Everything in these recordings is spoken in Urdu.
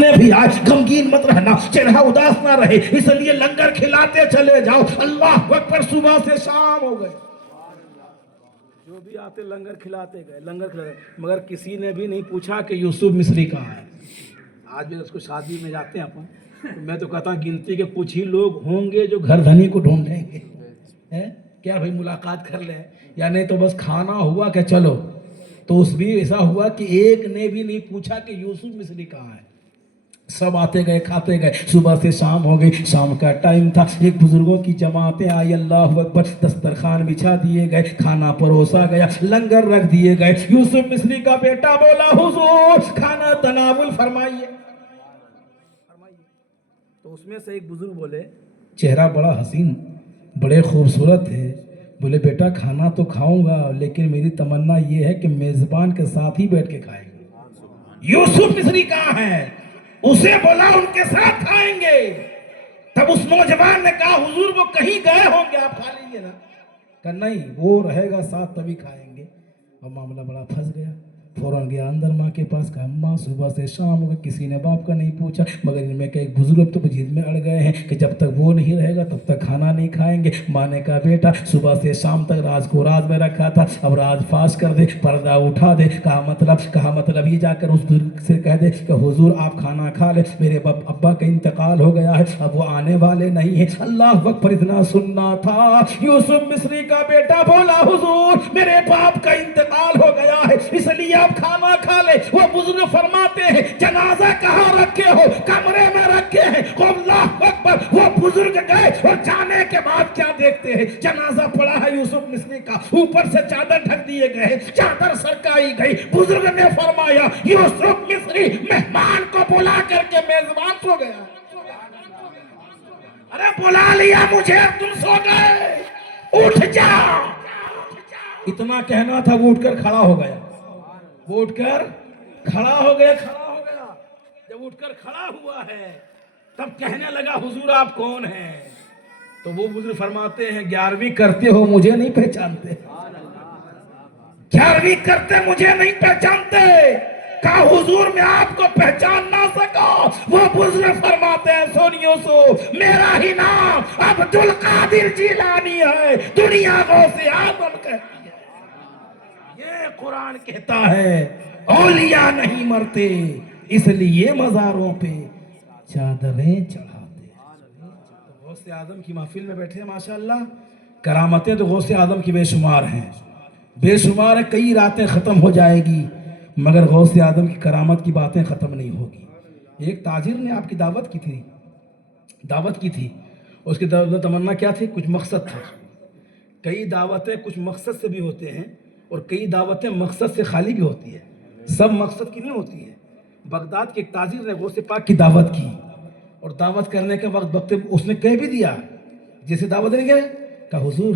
ہنسنے بھی آئے، غمگین مت رہنا، چہرہ اداس نہ رہے، اس لیے لنگر کھلاتے چلے جاؤ۔ اللہ اکبر، صبح سے شام ہو گئے، جو بھی آتے لنگر کھلاتے گئے، لنگر کھلاتے، مگر کسی نے بھی نہیں پوچھا کہ یوسف مصری کہاں ہے۔ آج بھی اس کو شادی میں جاتے ہیں اپن، میں تو کہتا ہوں گنتی کے کچھ ہی لوگ ہوں گے جو گھر دھنی کو ڈھونڈیں گے، کیا بھائی ملاقات کر لیں، یا نہیں تو بس کھانا ہوا کہ چلو۔ تو اس بھی ایسا ہوا کہ ایک نے بھی نہیں پوچھا کہ یوسف مصری کہاں ہے، سب آتے گئے کھاتے گئے، صبح سے شام ہو گئی، شام کا ٹائم تھا، ایک بزرگوں کی جماعتیں آئی، اللہ اکبر، دسترخوان بچھا دیے گئے، کھانا پروسا گیا، لنگر رکھ دیے گئے۔ یوسف مصری کا بیٹا بولا حضور کھانا تناول فرمائیے۔ تو اس میں سے ایک بزرگ بولے، چہرہ بڑا حسین بڑے خوبصورت ہے، بولے بیٹا کھانا تو کھاؤں گا لیکن میری تمنا یہ ہے کہ میزبان کے ساتھ ہی بیٹھ کے کھائیں گے۔ یوسف مصری کہاں ہے؟ اسے بولا ان کے ساتھ کھائیں گے۔ تب اس نوجوان نے کہا حضور وہ کہیں گئے ہوں گے، آپ کھا لیجئے نا۔ کہا نہیں، وہ رہے گا ساتھ تبھی کھائیں گے۔ اور معاملہ بڑا پھنس گیا، فوراً گیا اندر ماں کے پاس، کہا اماں صبح سے شام ہو گئی، کسی نے باپ کا نہیں پوچھا، مگر ان میں کہ ایک بزرگ تو جد میں اڑ گئے ہیں کہ جب تک وہ نہیں رہے گا تب تک کھانا نہیں کھائیں گے۔ ماں نے کہا بیٹا صبح سے شام تک راز کو راز میں رکھا تھا، اب راز فاش کر دے، پردہ اٹھا دے۔ کہا مطلب یہ جا کر اس بزرگ سے کہہ دے کہ حضور آپ کھانا کھا لے، میرے ابا کا انتقال ہو گیا ہے، اب وہ آنے والے نہیں ہیں۔ اللہ اکبر، اتنا سننا تھا۔ یوسف مصری کا بیٹا بولا حضور میرے باپ کا انتقال ہو گیا ہے، اس لیے آپ کھانا کھا لے۔ وہ بزرگ فرماتے ہیں جنازہ کہاں رکھے ہو؟ کمرے میں رکھے ہیں۔ اللہ اکبر، وہ بزرگ گئے اور جانے کے بعد کیا دیکھتے ہیں؟ جنازہ پڑا ہے یوسف مصری کا، اوپر سے چادر ڈھک دیے گئے، چادر سرکائی گئی۔ بزرگ نے فرمایا یوسف مصری مہمان کو بلا کر کے میزبان سو گیا۔ ارے بلا لیا مجھے، تم سو گئے، اٹھ جا۔ اتنا کہنا تھا، وہ اٹھ کر کھڑا ہو گیا، وہ اٹھ کر کھڑا ہو گیا۔ جب اٹھ کر کھڑا ہوا ہے تب کہنے لگا حضور آپ کون ہیں؟ تو وہ بزرگ فرماتے ہیں 11ویں کرتے ہو مجھے نہیں پہچانتے، 11ویں کرتے مجھے نہیں پہچانتے۔ کہا حضور میں آپ کو پہچان نہ سکا۔ وہ بزرگ فرماتے ہیں سن یوسف، میرا ہی نام عبدالقادر جیلانی ہے، دنیا غوث اعظم کہتی ہے۔ یہ قرآن کہتا ہے اولیاء نہیں مرتے، اس لیے مزاروں پہ چادریں چڑھاتے۔ غوث اعظم کی محفل میں بیٹھے ہیں ماشاءاللہ، کرامتیں تو غوث اعظم کی بے شمار ہیں، بے شمار ہے، کئی راتیں ختم ہو جائے گی مگر غوث اعظم کی کرامت کی باتیں ختم نہیں ہوگی۔ ایک تاجر نے آپ کی دعوت کی تھی، اس کی تمنا کیا تھی؟ کچھ مقصد تھا۔ کئی دعوتیں کچھ مقصد سے بھی ہوتے ہیں اور کئی دعوتیں مقصد سے خالی بھی ہوتی ہے، سب مقصد کی نہیں ہوتی ہے۔ بغداد کے ایک تاجر نے غوث پاک کی دعوت کی، اور دعوت کرنے کے وقت اس نے کہہ بھی دیا، جیسے دعوت دیں گے، کہا حضور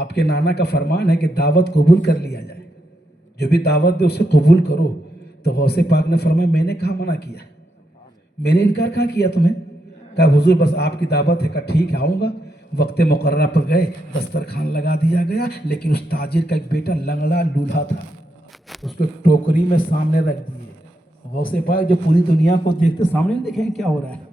آپ کے نانا کا فرمان ہے کہ دعوت قبول کر لیا جائے، جو بھی دعوت دے اسے قبول کرو۔ تو غوث پاک نے فرمایا میں نے کہاں منع کیا، میں نے انکار کہاں کیا تمہیں؟ کہا حضور بس آپ کی دعوت ہے۔ کہا ٹھیک ہے آؤں گا۔ وقت مقررہ پر گئے، دسترخوان لگا دیا گیا، لیکن اس تاجر کا ایک بیٹا لنگڑا لولہا تھا، اس کو ایک ٹوکری میں سامنے رکھ دیے۔ غوث پاک جو پوری دنیا کو دیکھتے سامنے نہیں دیکھیں کیا ہو رہا ہے۔